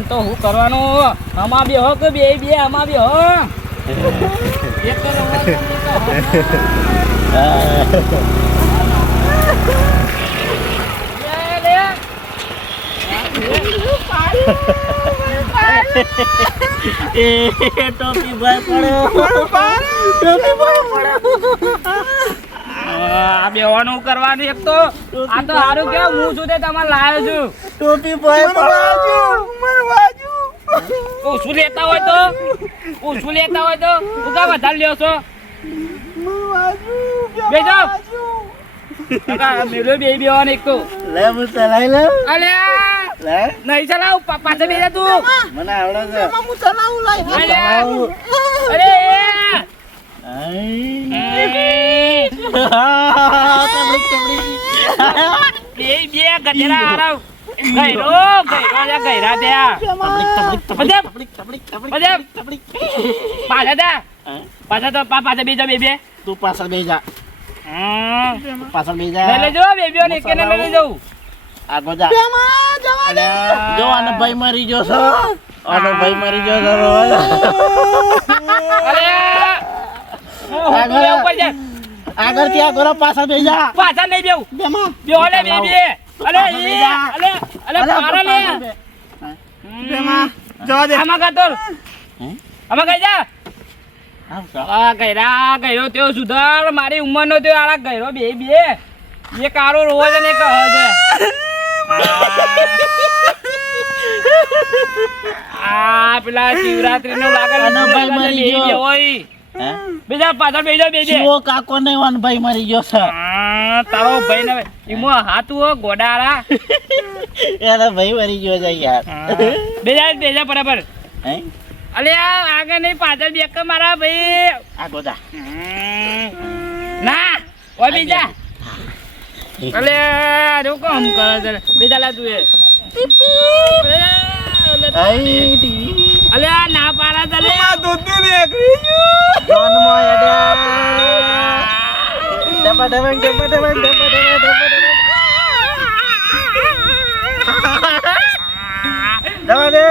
Even તો હું કરવાનું આમાં બે હો કે બે આમાં બે હો એક તો રવા દે ટોપી ભાઈ પડ્યો ટોપી ભાઈ પડ્યો આ બેવાનું કરવાનું એક તો આ તો સારું કે હું છું તે તમારે લાવ્યો છું ટોપી ભાઈ ઓછું લેતા હોય તો હું કા વધારે લ્યો છો બેજો મેળો બે બેવાનું એક તો લે હું ચલાઈ લે અલે લે નહીં ચલાવ પાછા બેજા તું મને આવડે છે હું ચલાવું લઈ અરે બે ગજરા આરાવ ગયરા ત્યાં પાછા બેજા બે તું પાછળ બેસી જા પાછળ બેસી જા લઈ લેજો બેબીઓ ને કેને લઈ જવું આગો જા જો આનો ભાઈ મરી ગયો છે આગળ ત્યાં ગોરો પાછળ બેસી જા પાછા નહીં બેવું બેહો લે બેબી અલે પારા લે જવા દે આમાં કા તોર આમાં કઈ જા આ ગયરો તેઓ સુધાર મારી ઉંમરનો તેઓ આલા ગયરો બે એ કારો રોવે છે ને કહે છે આ પેલા શિવરાત્રી નો લાગેલો ભાઈ મરી ગયો હોય બીજા પાછળ બેજો શિવો કાકો ને વન ભાઈ મરી ગયો છે તારો ભાઈ ને ઈમો હાથ હો ગોડારા એનો ભાઈ મરી ગયો છે યાર બેજા બરાબર હે અલે આગળ નહીં પાછળ બેક મારા ભાઈ આગો જા ના ઓય બીજા અલે જો કોમ કરે છે બીજા લા તું અલે ના પાડા તલે દૂધ બેકરી જોન મો એડા ડબા દે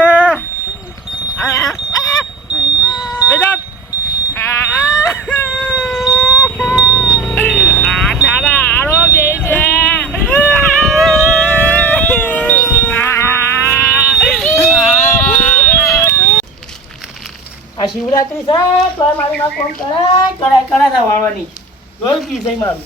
બેજા તારા આરો બેજે આ શિવરાત્રી છે તો મારી માં કોમ કરાય વાળવાની જોયું કી છે મારું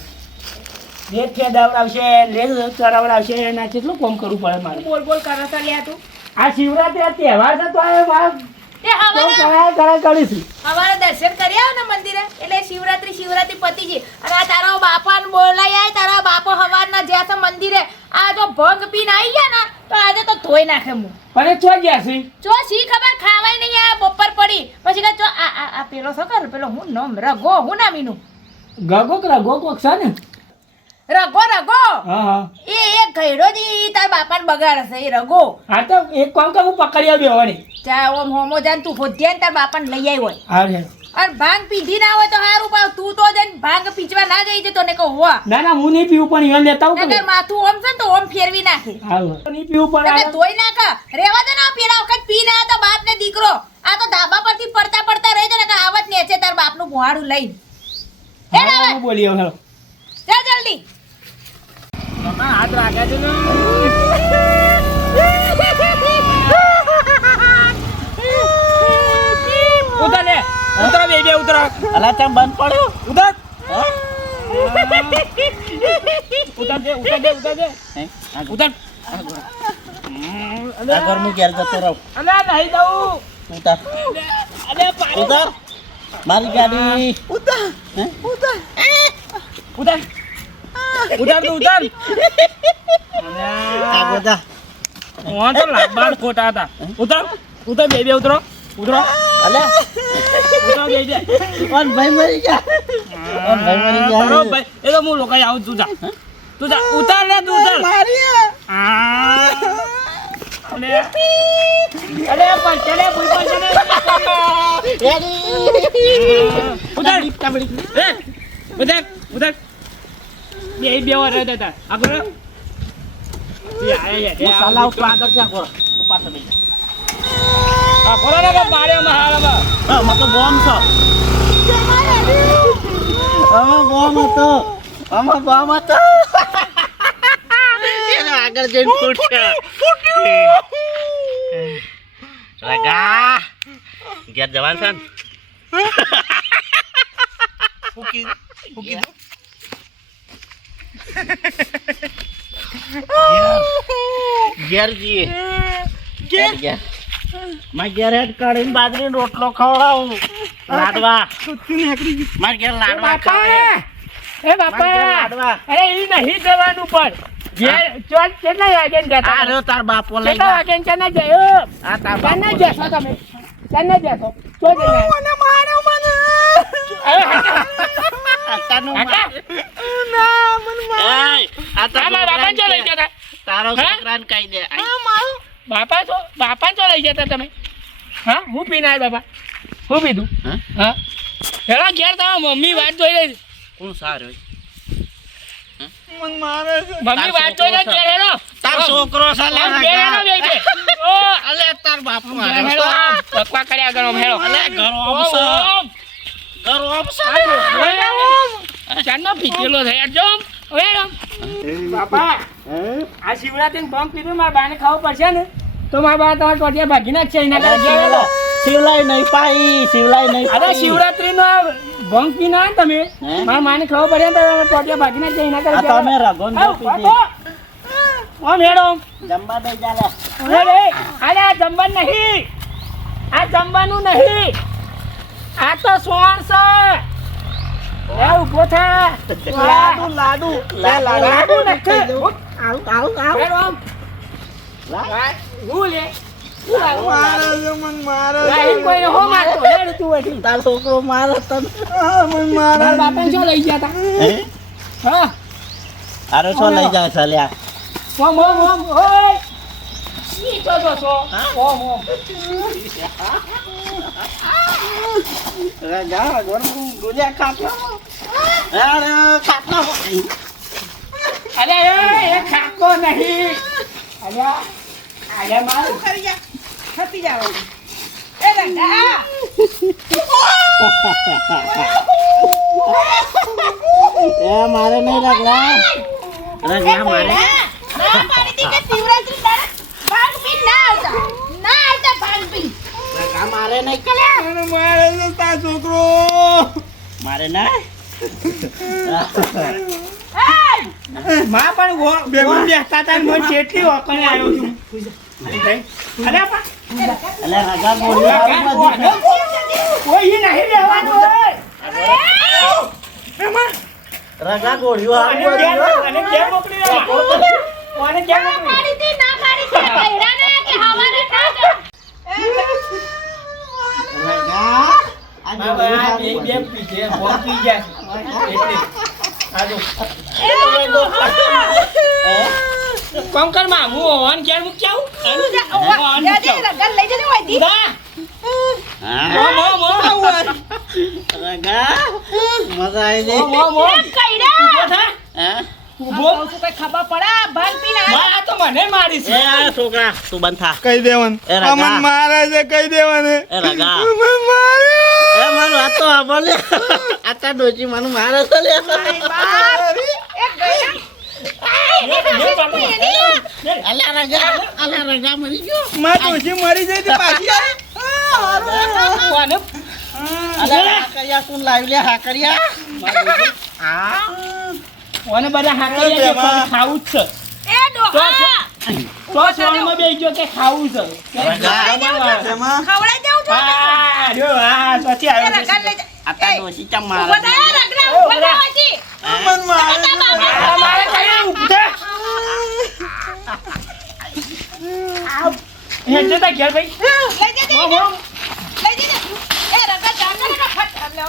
લેટ ફેદાવડાવશે લેટ ચડાવડાવશે એના કેટલું કોમ કરવું પડે મારે બોલ કરો તો લે તું આ શિવરાત્રી આ તહેવાર છે તો આ વાત એ હવારે કરીશું હવારે દર્શન કરી આવ ને મંદિરે એટલે શિવરાત્રી પતી ગઈ અને આ તારો બાપાને બોલાઈ આય તારા બાપો હવારના જ્યાં તો મંદિરે આ જો ભંગ પીને આવી ગયા ને તો આજે તો ધોઈ નાખે હું પણ ચો ગયા છે જો સી ખબર ખાવાય નહીં આ બપોર પડી પછી કે જો આ પેલો શું કર પેલો હું નામ રગો હું નામીનું ગગો કોક છે ને રગો હા એ ગયડો જી તાર બાપાને બગાડે છે એ રગો હા તો એક કામ કર હું પકડી આવ્યો વળી જા ઓમ હોમો જાન તું હોધ્યા તાર બાપાને લઈ આવી હોય હા રે અને ભાંગ પીધી ના હોય તો હારું પાવ તું તો જઈને ભાંગ પીચવા ના જઈ જતો ને કહો હોવા ના હું નહીં પીવું પણ ઈવન લેતા હું નકર માથું ઓમ છે ને તો ઓમ ફેરવી નાખે હાલો નહીં પીવું પણ એટલે ધોઈ નાખા રેવા દે ના પેલા વખત પી ના તો બાપ ને દીકરો આ તો ધાબા પરથી પડતા રહી જાય ને આવત ને છે તાર બાપનું ભોહાડું લઈને હે ના હું બોલી હવે જા જલ્દી હાથ રાખ્યા છે ને ઉતર લે ઉતરો બે ઉતરો અલા તમ બંધ પડ્યો ઉતર ઉતર દે હે ઉતર આગળ મુ ઘેર જતો રહું અલે નહીં દઉં ઉતાર અલે પાડો ઉતાર મારી ગાડી ઉતર હે ઉતર આગો જા હું તો લાબાર ખોટા હતા ઉતર બે ઉતરો અલે ઉતરો બે ઓન ભાઈ મરી ગયા બરો ભાઈ એ તો હું લોકો આવું તું જા ઉતાર લે તું ઉતાર અલે પંચલે ભૂલ પંચલે ઉતાર ઉતાર બે વાર રહેતા આગળ સાલા ઉપર આગળ ક્યાં કરો પાછળ બેસા આ બોલો ને કે બાળ્યામાં હાલમાં. આમાં તો બોમ્બ છે. આમાં બોમ્બ હતો. આમાં બોમ્બ હતો. એનો આગળ જઈને ફૂટ્યો. રગા ઘેર જવાનું છે ને? ઘેર જઈએ. ઘેર મારે ઘેર હેડ કાઢીને બાજરીનો રોટલો ખવડાવું. લાડવા મારે ઘેર લાડવા ખાવા. એ બાપા લાડવા. અરે ઈ નહીં જવાનું પણ ઘેર ચોલ કેટલા વાગે જતા આ રહ્યો તાર બાપો લઈ કેટલા જા. વાગે ચાના જયો આ તાર ચાના બાપો જશો તમે ચાના જશો ચો જઈને આતાનું કાકા? એય, આ તાર મારા બાપાને ચો લઈ છોકરાને જતા તારો હે? છોકરાને કહી દે. બાપાને ચો લઈ જતા તમે હા હું પીને આવ્યો બાપા હું પીધું હા? હા હેલો ઘેર તમારા મમ્મી વાત જોઈ રહી કોણ સારું? મમ્મી વાત જોઈ રહી ઘેર હેલો તાર છોકરો સાલે ઘેર હેલો બે બે ઓ અલે તાર બાપુ ઘેર મારે હેલો બકવા કર્યા આગળ આમ હેલો અલે ઘરો ઓમસો ઘરો ઓમસો ચાંદનો પીધેલો થયા જો બાપા આ શિવરાત્રી ભંગ પીધું મારા બાને ખાવું પડશે ને તો મારા બા તમારા ટોટિયા ભાગી નાખશે એના કરતા શિવલાઈ નહીં પાઈ શિવલાઈ નહીં અરે શિવરાત્રી નો ભંગ પીને આવે ને તમે હે? મારા માને ખાવું પડે ને તો ટોટિયા ભાગી નાખશે એના આ કરતા તમે રગોન જો પીધી ઓમ હેડો જમવા દઈ જાલે અરે અરે આ જમવાનું નહીં આ જમવાનું નહીં આ તો સોણ છે લે ઉભો થા લાડુ લાડુ નથી આવ હેડો આમ હું લે કોઈ હો મારતો હેડ તું વળી તાર છોકરો મારે તને મારા બાપાને જો લઈ ગયા તા હા અરે છો લઈ જાય ચાલ્યા ઓમ ઓમ ઓમ ઓય ઈ તો ઓમ ઓમ જા ગોરમ ગુલિયા ખાતો અરે ખાતો અરે એ ખાકો નહીં અરે અરે માર કરી જા ખતી જવાનું એ રંગા એ મારે નહીં રગલા રગલા મારે ના પાડી દી કે શિવરાત્રી તારા ભાંગ પી ના આવતા ભાંગ પી રગલા મારે નહીં કલે મારે છે તા છોકરો મારે ના માં પણ બેગુન બેસતા તા મને કેટલી ઓકણે આવ્યો છું અરે આપા અલે રગા બોલ્યા કોઈ નહીં રહેવાનું હોય રગા ગોળ્યો અને કેમ મોકલી રહ્યા અને કેમ ના પાડી દી ના પાડી દી બૈરા ને કે હવારે ના રગા આ બાબા બે બે પીજે બોલ પી જાય એટલે આજો કોમ કર માં હું ઓન કેર મુક જાઉં ઓન જા દે રગા લઈ જને હોય દી દા મો મો રગા મજા આવી દે મો એમ કઈડા ઉભો થા હે ઉભો તો કઈ ખબર પડા ભાંગ પી ના માં આ તો મને મારી છે એ છોકરા તું બંધ થા કઈ દેવાનું એ રગા. અમન મારે છે કઈ દેવાને એ રગા અમન મારે એ મારું આ તો બોલે આ તા ડોચી મને મારે છે લે એ ગઈડા અલ્યા રગા મરી ગયો માં ડોશી મરી જઈ તી પાછી આવી કોને અલ્યા હાકરિયા કોણ લાવી લે હાકરિયા આ કોને બધા હાકરિયા જે ખાવું જ છે એ ડોહા તો સોનમાં બેસી ગયો કે ખાવું છે એમાં ખવડાઈ દેવું છો આ જો આ પછી એ આવ્યો રગા લઈ જા આ તા ડોચી ચમ મારે ઉભો થા રગડા ઉભો થા હજી અમન મારે છે. મારે કઈ ઊભું થા હેડે તા ઘેર ભાઈ લઈ જજે ઓમ ઓમ લઈ જજે એ રગા જાને ના ફટ લો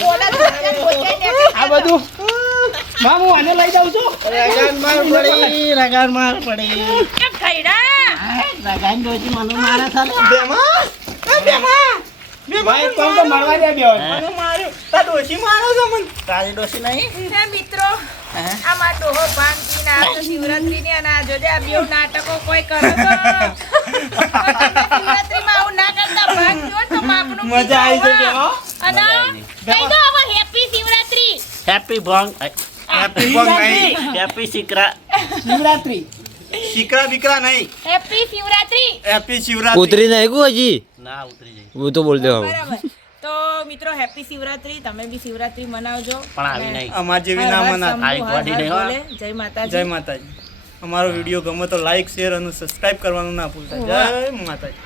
ગોડા આ બધું માં હું આને લઈ જાઉં છું રગાન માર પડી રગાન માર પડી કેમ ખઈડા રગાન ડોચી મને મારે છે બેમાં એ બેમાં ભાઈ કોમ તો મારવા દે બેવ મને માર્યો તા ડોશી મારે છે મન તારી ડોશી નહીં હે મિત્રો આ માર ડોહો ભાંગ પીને આવતો શિવરાત્રીની અને આ જોજે આ બેવ નાટકો કોઈ કરે તો શિવરાત્રીમાં આવું ના કરતા ભાંગ પીવો તો માપનું મજા આવી છે બેહો. અને કહી દો હવે હેપી શિવરાત્રી. હેપી ભંગ હેપી ભંગ નહીં. હેપી શિકરા શિવરાત્રી શીકરા બીકરા નહીં. હેપી શિવરાત્રી. હેપી શિવરાત્રી. ઉતરી નહીં ગયું હજી ના ઉતરી જાય હું તો બોલ દે હવે બરાબર. તો મિત્રો હેપી શિવરાત્રી. તમે બી શિવરાત્રી મનાવજો. પણ આવી નહીં અમાર જેવી ના મના. આવી ગોડી નહીં હો. જય માતાજી. જય માતાજી. અમારો વિડીયો ગમે તો લાઈક શેર અને સબસ્ક્રાઇબ કરવાનું ના ભૂલતા. જય માતાજી.